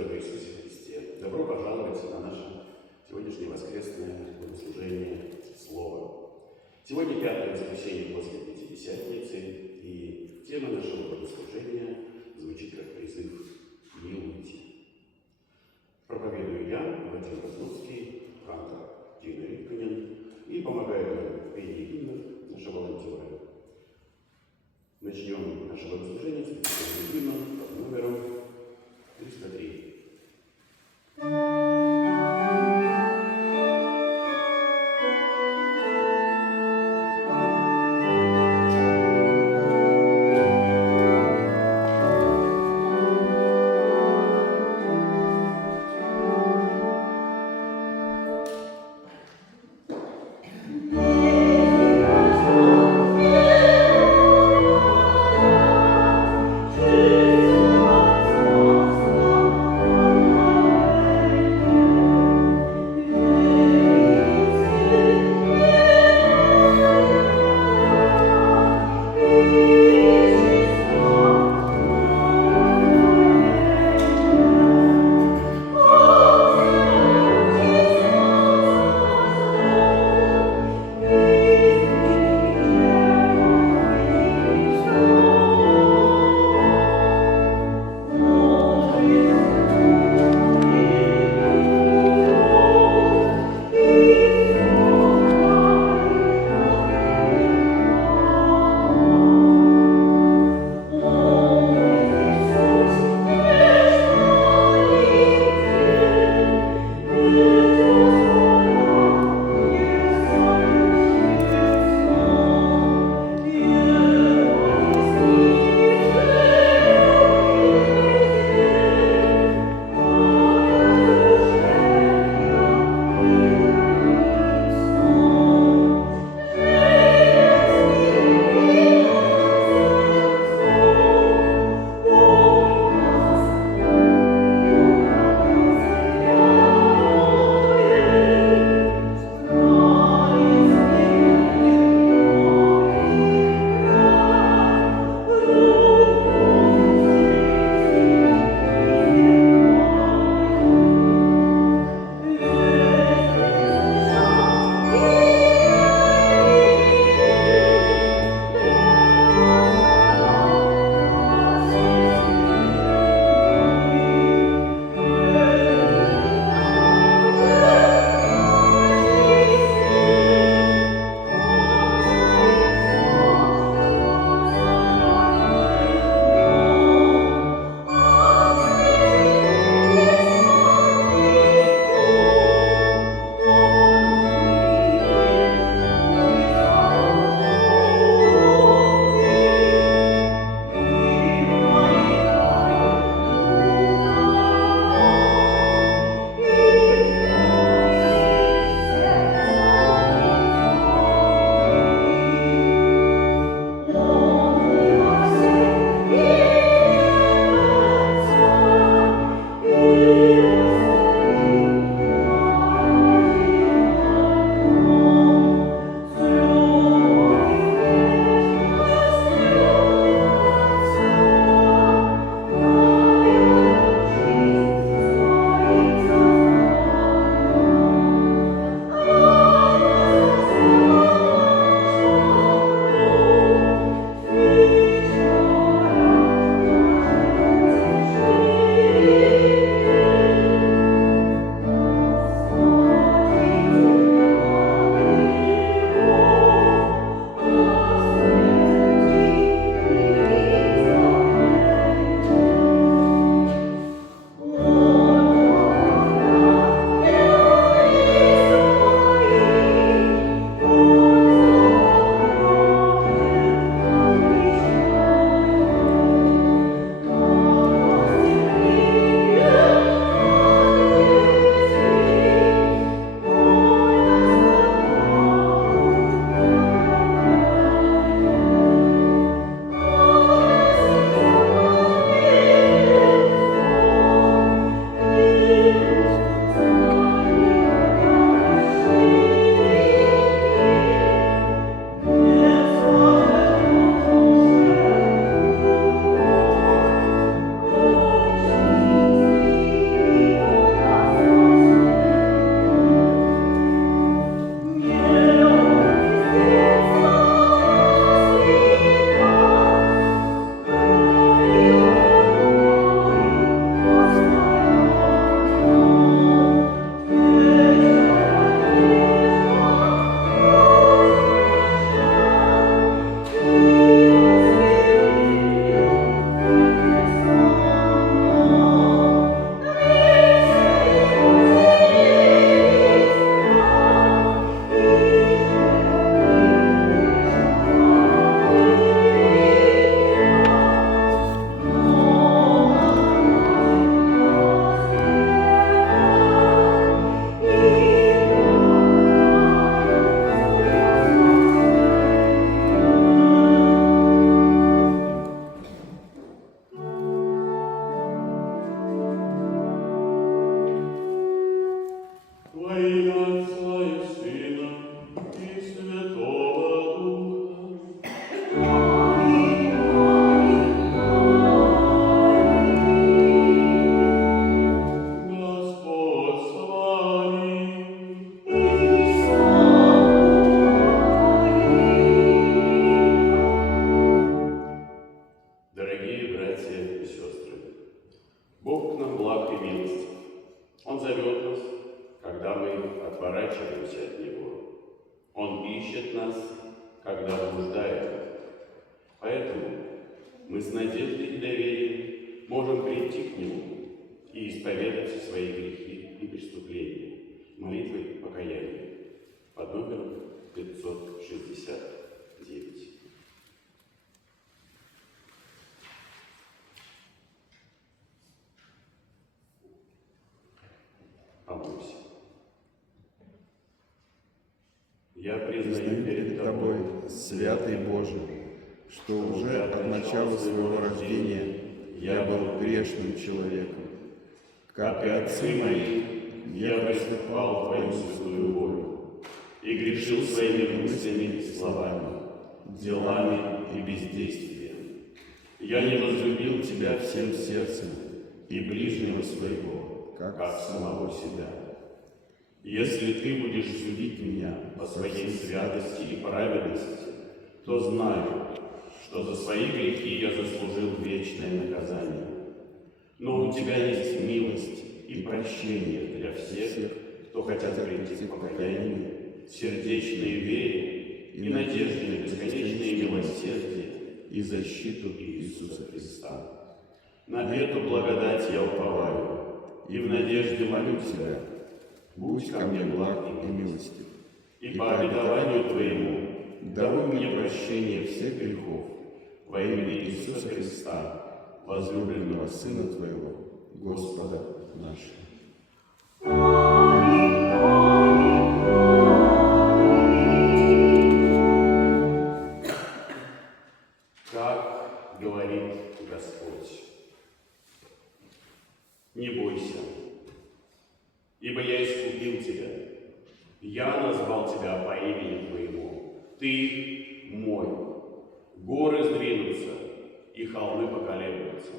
дорогой Иисусе Христе! Добро пожаловать на наше сегодняшнее воскресное богослужение Слова. Сегодня пятое воскресенье после Пятидесятницы, и тема нашего богослужения звучит как призыв «Милуйте». Проповедую я, Владимир Возлуцкий, кантор Дина Рипканин, и помогает нам в пении гимнов наши волонтеры. Начнем наше богослужение с пятидесятым гимном под номером 303. Thank you. Бог к нам благ и милостив. Он зовет нас, когда мы отворачиваемся от Него. Он ищет нас, когда блуждаем. Поэтому мы с надеждой и доверием можем прийти к Нему и исповедать все свои грехи и преступления молитвой покаяния под номером 569. Помолимся. Я признаю перед Тобой, святый Боже, что уже от начала своего рождения я был грешным человеком. Как и отцы мои, я приступал в Твою святую волю и грешил своими мыслями и словами, делами и бездействием. Я не возлюбил Тебя всем сердцем и ближнего своего, как самого себя. Если Ты будешь судить меня по своей святости и праведности, то знаю, что за свои грехи я заслужил вечное наказание. Но у Тебя есть милость и прощение для всех, кто хотят прийти к покаянию, сердечной вере и надежде на бесконечное милосердие и защиту Иисуса Христа. На эту благодать я уповаю и в надежде молю Тебя. Будь ко мне благ и милостив, и по обетованию Твоему даруй мне прощение всех грехов во имя Иисуса Христа, возлюбленного Сына Твоего, Господа нашего. Как говорит Господь: не бойся, ибо я искупил тебя, я назвал тебя по имени твоему, ты мой. Горы сдвинутся, и холмы поколеблются,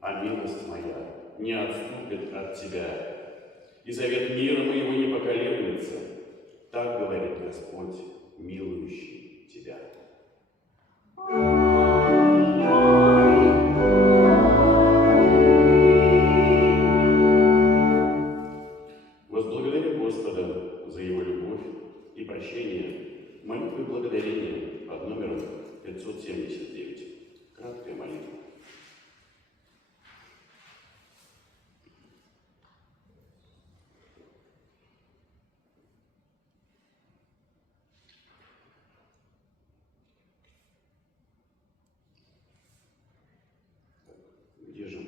а милость моя не отступит от тебя, и завет мира моего не поколеблется. Так говорит Господь, милующий тебя. Возблагодарим Господа за Его любовь и прощение молитвой благодарения под номером 579. Краткая молитва. Где же?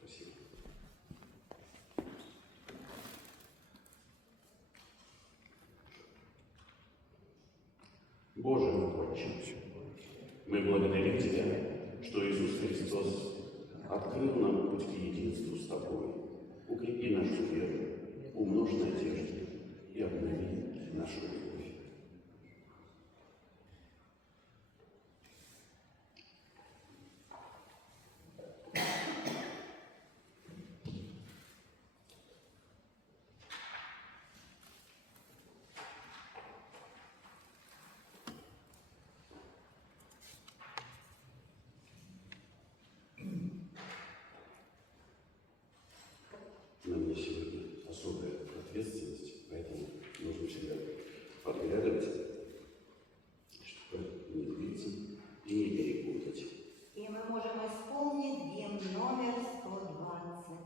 Спасибо. Боже мой Отче, мы благодарим Тебя, что Иисус Христос открыл нам путь к единству с Тобой. Укрепи нашу веру, умножь надежду и обнови нашу любовь. На мне сегодня особая ответственность, поэтому нужно всегда подглядывать, чтобы не сбиться и не перепутать. И мы можем исполнить гимн номер 120.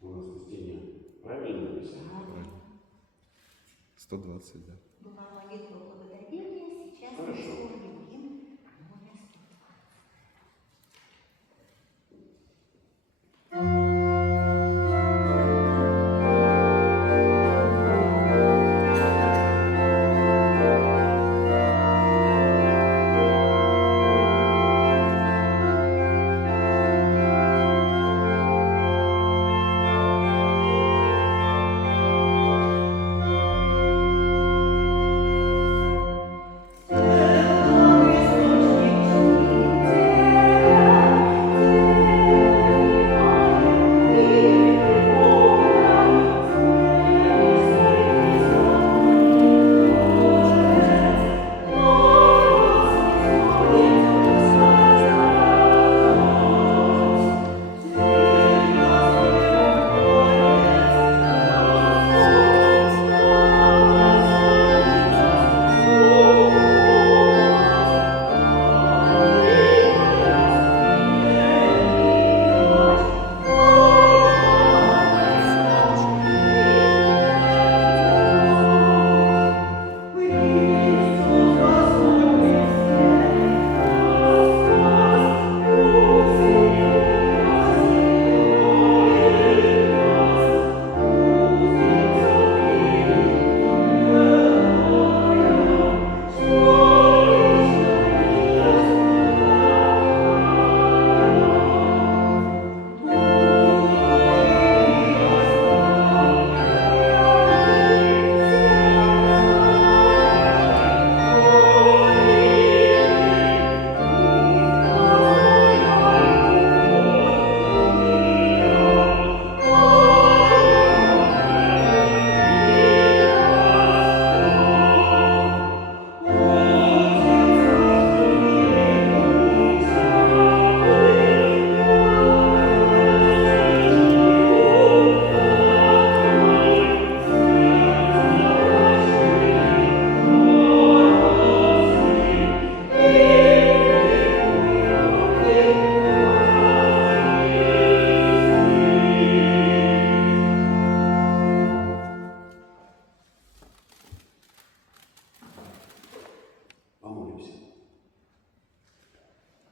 У нас рождение правильно написано? 120, да. Была молитва благодарения, сейчас мы Хорошо. исполним гимн номер 120. Thank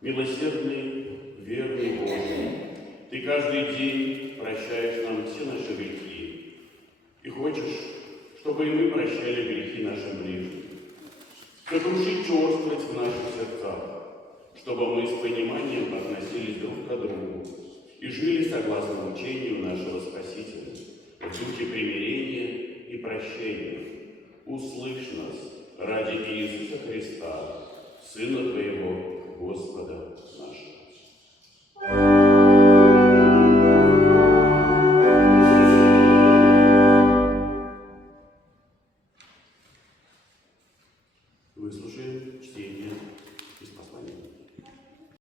Милосердный, верный Боже, Ты каждый день прощаешь нам все наши грехи и хочешь, чтобы и мы прощали грехи нашим ближним. Сокруши черствость в наших сердцах, чтобы мы с пониманием относились друг к другу и жили согласно учению нашего Спасителя, в духе примирения и прощения. Услышь нас ради Иисуса Христа, Сына Твоего, Господа.